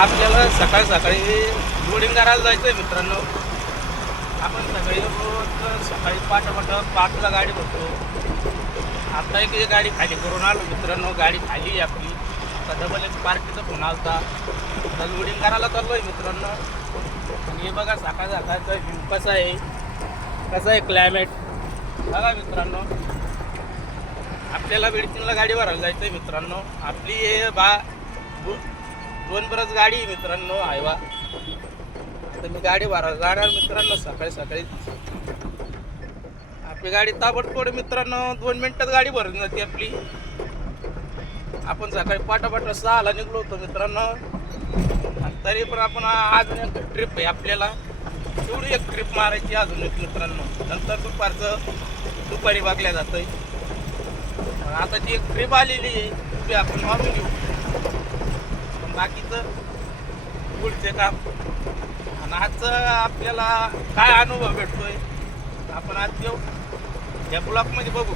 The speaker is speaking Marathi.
आपल्याला सकाळी सकाळी लोडिंग करायला जायचं आहे मित्रांनो. आपण सकाळी रोज सकाळी पाठ 5ला गाडी भरतो. आता एक गाडी खाली करून आलो मित्रांनो. गाडी खाली आहे आपली. आता डबल एक पार्टीचा फोन आला होता. आता लोडिंग करायला चाललो आहे मित्रांनो. आणि हे बघा सकाळ सकाळचा व्ह्यू कसा आहे क्लायमेट बघा मित्रांनो. आपल्याला बिडकीनला गाडी भरायला जायचं आहे मित्रांनो. आपली हे 2 बरंच गाडी आहे मित्रांनो हायवा. तर मी गाडी भरायला जाणार मित्रांनो सकाळी सकाळी. आपली गाडी ताबडतोड मित्रांनो 2 मिनिटात गाडी भरून जाते आपली. आपण सकाळी पाटापाट 6ला निघलो होतो मित्रांनो. तरी पण आपण अजून एक ट्रिप आहे आपल्याला. तेवढी एक ट्रिप मारायची अजून एक मित्रांनो. नंतर दुपारी बघल्या जातं आहे. आता ती एक ट्रिप आलेली आहे ती आपण मारून घेऊ. पण बाकीचं पुढचे काम आणि आजचं आपल्याला काय अनुभव भेटतोय आपण आज येऊ या ब्लॉकमध्ये बघू.